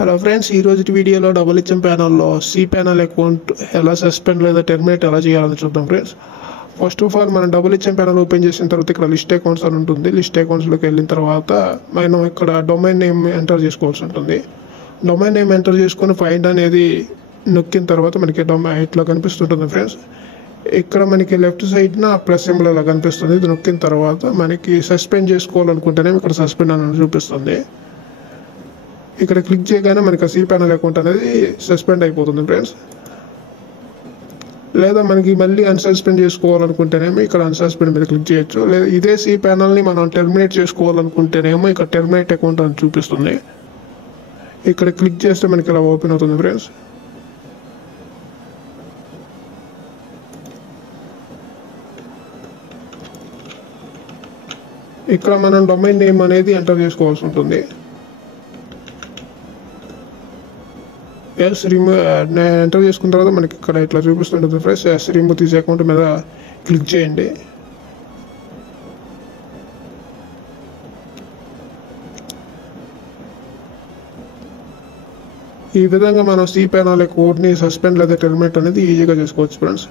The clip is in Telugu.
హలో ఫ్రెండ్స్, ఈ రోజు వీడియోలో డబుల్ హెచ్ఎం ప్యానల్లో సి ప్యానల్ అకౌంట్ ఎలా సస్పెండ్ లేదా టెర్మినేట్ ఎలా చేయాలని చూద్దాం ఫ్రెండ్స్. ఫస్ట్ ఆఫ్ ఆల్ మనం డబుల్ హెచ్ఎం ప్యానల్ ఓపెన్ చేసిన తర్వాత ఇక్కడ లిస్ట్ అకౌంట్స్ అని ఉంటుంది. లిస్ట్ అకౌంట్స్లోకి వెళ్ళిన తర్వాత మనం ఇక్కడ డొమైన్ నేమ్ ఎంటర్ చేసుకోవాల్సి ఉంటుంది. డొమైన్ నేమ్ ఎంటర్ చేసుకొని ఫైండ్ అనేది నొక్కిన తర్వాత మనకి ఇట్లా కనిపిస్తుంటుంది ఫ్రెండ్స్. ఇక్కడ మనకి లెఫ్ట్ సైడ్న ప్లస్ సింబల్ ఇలా కనిపిస్తుంది. ఇది నొక్కిన తర్వాత మనకి సస్పెండ్ చేసుకోవాలనుకుంటేనే ఇక్కడ సస్పెండ్ అని చూపిస్తుంది. ఇక్కడ క్లిక్ చేయగానే మనకి సి ప్యానల్ అకౌంట్ అనేది సస్పెండ్ అయిపోతుంది ఫ్రెండ్స్. లేదా మనకి మళ్ళీ అన్సస్పెండ్ చేసుకోవాలనుకుంటేనేమో ఇక్కడ అన్సస్పెండ్ మీద క్లిక్ చేయొచ్చు. లేదా ఇదే సి ప్యానల్ని మనం టెర్మినేట్ చేసుకోవాలనుకుంటేనేమో ఇక్కడ టెర్మినేట్ అకౌంట్ అని చూపిస్తుంది. ఇక్కడ క్లిక్ చేస్తే మనకి ఇలా ఓపెన్ అవుతుంది ఫ్రెండ్స్. ఇక్కడ మనం డొమైన్ నేమ్ అనేది ఎంటర్ చేసుకోవాల్సి ఉంటుంది. నేను ఎంటర్ చేసుకున్న తర్వాత మనకి ఇక్కడ ఇట్లా చూపిస్తుంటుంది ఫ్రెండ్స్. రిమూవ్ తీసే అకౌంట్ మీద క్లిక్ చేయండి. ఈ విధంగా మనం సి ప్యానల్ అకౌంట్ని సస్పెండ్ లేదా టెర్మినేట్ అనేది ఈజీగా చేసుకోవచ్చు ఫ్రెండ్స్.